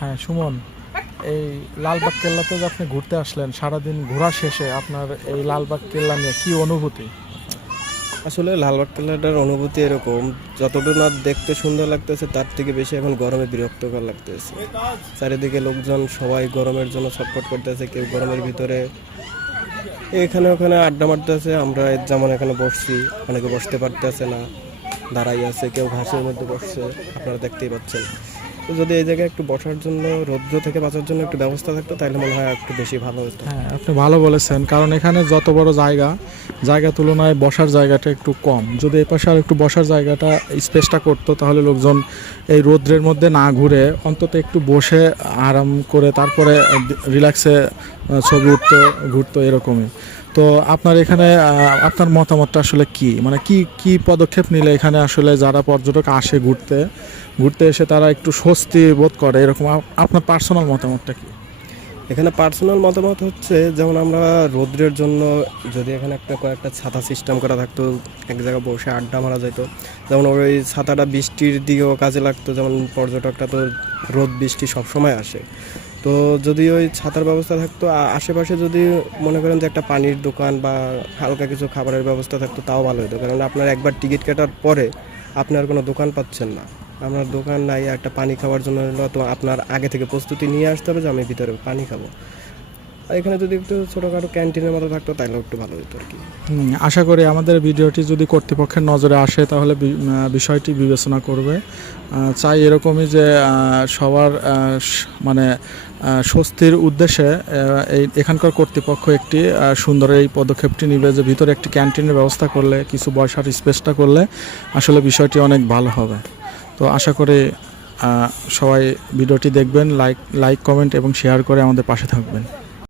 হ্যাঁ সুমন, এই লালবাগ কেল্লাতে যে আপনি ঘুরতে আসলেন, সারাদিন ঘোরা শেষে আপনার এই লালবাগ কেল্লা নিয়ে কি অনুভূতি? আসলে লালবাগ কেল্লাটার অনুভূতি এরকম, যতটুকু না দেখতে সুন্দর লাগতেছে তার থেকে বেশি এখন গরমে বিরক্তকর লাগতেছে। চারিদিকে লোকজন সবাই গরমের জন্য ছটফট করতেছে, কেউ গরমের ভিতরে এখানে ওখানে আড্ডা মারতেছে। আমরা যেমন এখানে বসছি, অনেকে বসতে পারতেছে না, দাঁড়াই আছে, কেউ ঘাসের মধ্যে বসছে, আপনারা দেখতেই পাচ্ছেন। তো যদি এই জায়গায় একটু বসার জন্য, রৌদ্র থেকে বাঁচার জন্য একটু ব্যবস্থা থাকতো তাহলে মনে হয় একটু বেশি ভালো হতো। হ্যাঁ আপনি ভালো বলেছেন, কারণ এখানে যত বড় জায়গা তুলনায় বসার জায়গাটা একটু কম। যদি এই পাশে আর একটু বসার জায়গাটা স্পেসটা করতো তাহলে লোকজন এই রৌদ্রের মধ্যে না ঘুরে অন্তত একটু বসে আরাম করে তারপরে রিল্যাক্সে ছবি ঘুরতো এরকমই। তো আপনার এখানে আপনার মতামতটা আসলে কি, মানে কি কি পদক্ষেপ নিলে এখানে আসলে যারা পর্যটক আসে ঘুরতে এসে তারা একটু স্বস্তি বোধ করে, এরকম আপনার পার্সোনাল মতামতটা কি? এখানে পার্সোনাল মতামত হচ্ছে, যেমন আমরা রৌদ্রের জন্য যদি এখানে কয়েকটা ছাতা সিস্টেম করা থাকতো, এক জায়গায় বসে আড্ডা মারা যেত। যেমন ওই ছাতাটা বৃষ্টির দিকেও কাজে লাগতো, যেমন পর্যটকটা তো রোদ বৃষ্টি সবসময় আসে। তো যদি ওই ছাতার ব্যবস্থা থাকতো, আশেপাশে যদি মনে করেন যে একটা পানির দোকান বা হালকা কিছু খাবারের ব্যবস্থা থাকতো তাও ভালো হতো। কারণ আপনার একবার টিকিট কাটার পরে আপনি আর কোনো দোকান পাচ্ছেন না। আপনার দোকান নাই, একটা পানি খাওয়ার জন্য হলো তো আপনার আগে থেকে প্রস্তুতি নিয়ে আসতে হবে যে আমি ভিতরে পানি খাবো। আর এখানে যদি একটু ছোটোখাটো ক্যান্টিনের মতো থাকতো তাহলে একটু ভালো হতো আর কি। আশা করি আমাদের ভিডিওটি যদি কর্তৃপক্ষের নজরে আসে তাহলে বিষয়টি বিবেচনা করবে। চাই এরকমই যে সবার মানে স্বস্তির উদ্দেশ্যে এখানকার কর্তৃপক্ষ একটি সুন্দর এই পদক্ষেপটি নেবে যে ভিতরে একটি ক্যান্টিনের ব্যবস্থা করলে, কিছু বসার স্পেসটা করলে আসলে বিষয়টি অনেক ভালো হবে। তো আশা করি সবাই ভিডিওটি দেখবেন, লাইক কমেন্ট এবং শেয়ার করে আমাদের পাশে থাকবেন।